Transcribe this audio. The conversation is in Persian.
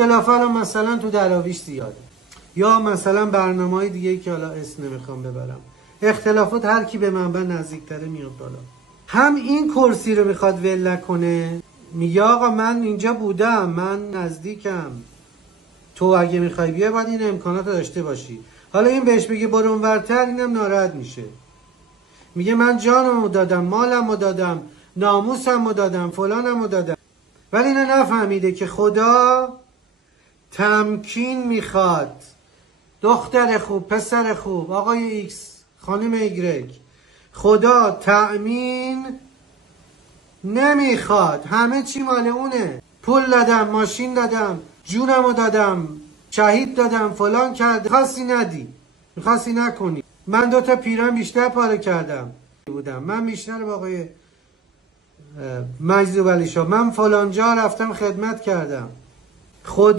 اختلافات مثلا تو دراویش زیاده، یا مثلا برنامه‌های دیگه که حالا اسم نمیخوام ببرم. اختلافات هر کی به منبع نزدیکتره میاد بالا. هم این کرسی رو میخواد ول نکنه، میگه آقا من اینجا بودم، من نزدیکم، تو اگه میخوای بیا باید این امکانات رو داشته باشی. حالا این بهش بگه برو اونورتر، اینم ناراحت میشه، میگه من جانمو دادم، مالمو دادم، ناموسمو دادم، فلانمو دادم. ولی اینو نفهمیده که خدا تمکین میخواد. دختر خوب، پسر خوب، آقای ایکس، خانم ایگرگ، خدا تأمین نمیخواد. همه چی مال اونه. پول دادم، ماشین دادم، جونمو دادم، شهید دادم، فلان کرد. میخواستی ندی، میخواستی نکنی. من 2 تا پیران بیشتر پاره کردم بودم، من بیشتر با آقای مجذوب علی شاه، من فلان جا رفتم خدمت کردم. خود